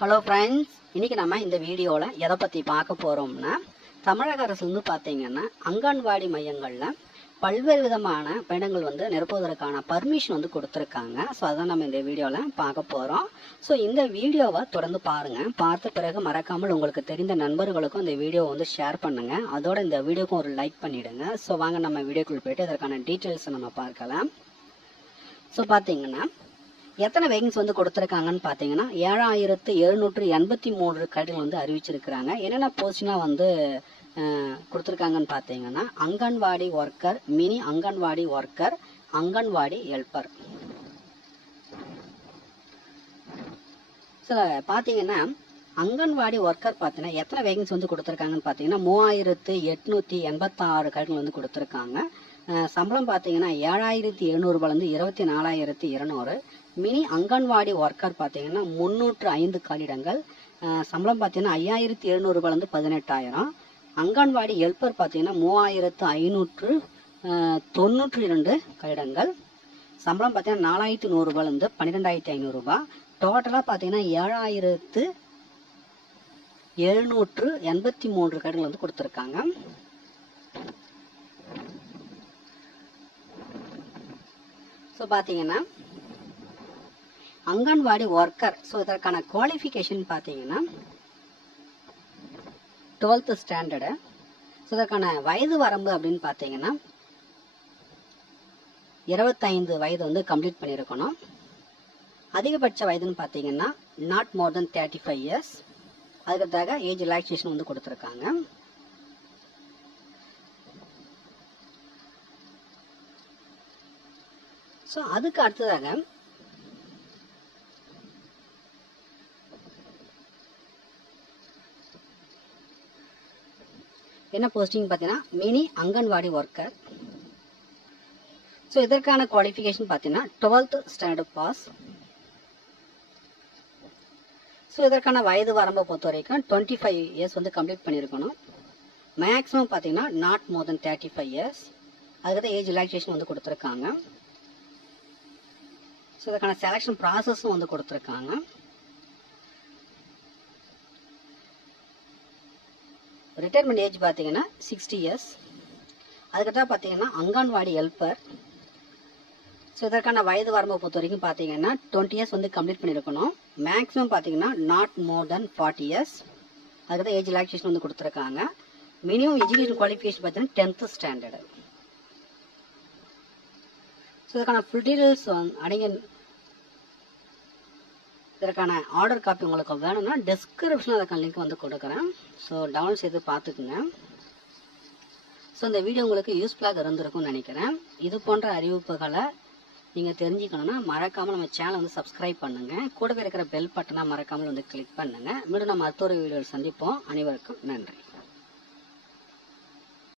Hello friends, இன்றைக்கி நம்ம இந்த வீடியோவில் எதை பற்றி பார்க்க போகிறோம்னா, தமிழக அரசு வந்து பார்த்திங்கன்னா அங்கன்வாடி மையங்களில் பல்வேறு விதமான பயணங்கள் வந்து நிரப்புவதற்கான பர்மிஷன் வந்து கொடுத்துருக்காங்க. ஸோ அதான் நம்ம இந்த வீடியோவில் பார்க்க போகிறோம். ஸோ இந்த வீடியோவை தொடர்ந்து பாருங்கள். பார்த்த பிறகு மறக்காமல் உங்களுக்கு தெரிந்த நண்பர்களுக்கும் இந்த வீடியோவை வந்து ஷேர் பண்ணுங்கள். அதோட இந்த வீடியோக்கும் ஒரு லைக் பண்ணிவிடுங்க. ஸோ வாங்க நம்ம வீடியோக்குள் போய்ட்டு அதற்கான டீட்டெயில்ஸை நம்ம பார்க்கலாம். ஸோ பார்த்தீங்கன்னா எத்தனை வேகன்ஸ் வந்து கொடுத்துருக்காங்கன்னு பார்த்தீங்கன்னா 7783 கடைகள் வந்து அறிவிச்சிருக்கிறாங்க. என்னென்ன போஸ்ட்லாம் வந்து கொடுத்துருக்காங்கன்னு பார்த்தீங்கன்னா anganwadi worker, mini anganwadi worker, anganwadi helper. So பார்த்தீங்கன்னா அங்கன்வாடி ஒர்க்கர் பார்த்தீங்கன்னா எத்தனை வேகன்ஸ் வந்து கொடுத்துருக்காங்கன்னு பார்த்தீங்கன்னா 3886 கடைகள் வந்து கொடுத்துருக்காங்க. சம்பளம் பார்த்தீங்கன்னா 7700 24,200. மினி அங்கன்வாடி ஒர்க்கர் பார்த்தீங்கன்னா 305 காலிடங்கள். சம்பளம் பார்த்தீங்கன்னா 5700 18,000. அங்கன்வாடி ஹெல்ப்பர் பார்த்தீங்கன்னா 3592 காலிடங்கள். சம்பளம் பார்த்தீங்கன்னா 4100 12,500. டோட்டலாக பார்த்தீங்கன்னா 7783 காலிடங்கள் வந்து கொடுத்துருக்காங்க. ஸோ பார்த்தீங்கன்னா அங்கன்வாடி ஒர்க்கர், ஸோ இதற்கான குவாலிஃபிகேஷன் பார்த்தீங்கன்னா 12th ஸ்டாண்டர்டு. ஸோ இதற்கான வயது வரம்பு அப்படின்னு பார்த்தீங்கன்னா 25 வயது வந்து கம்ப்ளீட் பண்ணியிருக்கணும். அதிகபட்ச வயதுன்னு பார்த்தீங்கன்னா நாட் மோர் தென் 35 இயர்ஸ். அதுக்கதாக ஏஜ் ரிலாக்ஸேஷன் வந்து கொடுத்துருக்காங்க. ஸோ அதுக்கு அடுத்ததாக என்ன போஸ்டிங் பார்த்தீங்கன்னா மினி அங்கன்வாடி ஒர்க்கர். ஸோ இதற்கான குவாலிஃபிகேஷன் பார்த்தீங்கன்னா 12th ஸ்டாண்டர்ட் பாஸ். ஸோ இதற்கான வயது வரம்பை பொறுத்த வரைக்கும் 25 இயர்ஸ் வந்து கம்ப்ளீட் பண்ணியிருக்கணும். மேக்ஸிமம் பார்த்தீங்கன்னா நாட் மோர் தென் 35 இயர்ஸ். அதுக்கு ஏஜ் ரிலாக்ஸேஷன் வந்து கொடுத்துருக்காங்க. ஸோ இதற்கான செலெக்ஷன் ப்ராசஸும் வந்து கொடுத்துருக்காங்க. ரிட்டையர்மெண்ட் ஏஜ் பார்த்தீங்கன்னா 60 இயர்ஸ். அதுக்கிட்ட பார்த்தீங்கன்னா அங்கன்வாடி ஹெல்ப்பர். ஸோ இதற்கான வயது வரம்பை பொறுத்த வரைக்கும் பார்த்தீங்கன்னா 20 இயர்ஸ் வந்து கம்ப்ளீட் பண்ணியிருக்கணும். மேக்ஸிமம் பார்த்தீங்கன்னா நாட் மோர் தென் 40 இயர்ஸ். அதுக்கிட்ட ஏஜ் ரிலாக்ஸேஷன் வந்து கொடுத்துருக்காங்க. மினிமம் எஜுகேஷன் குவாலிஃபிகேஷன் பார்த்தீங்கன்னா 10th ஸ்டாண்டர்டு. ஸோ இதற்கான ஃபுல் டீட்டெயில்ஸ் அடங்கிய இதற்கான ஆர்டர் காப்பி உங்களுக்கு வேணும்னா டிஸ்கிரிப்ஷனில் அதுக்கான லிங்க் வந்து கொடுக்குறேன். ஸோ டவுன்லோட் செய்து பார்த்துக்குங்க. ஸோ இந்த வீடியோ உங்களுக்கு யூஸ்ஃபுல்லாக இருந்திருக்கும்னு நினைக்கிறேன். இது போன்ற அறிவிப்புகளை நீங்கள் தெரிஞ்சுக்கணுன்னா மறக்காமல் நம்ம சேனலை வந்து சப்ஸ்கிரைப் பண்ணுங்கள். கூடவே இருக்கிற பெல் பட்டனை மறக்காமல் வந்து கிளிக் பண்ணுங்கள். மீண்டும் நம்ம அடுத்த ஒரு வீடியோவில் சந்திப்போம். அனைவருக்கும் நன்றி.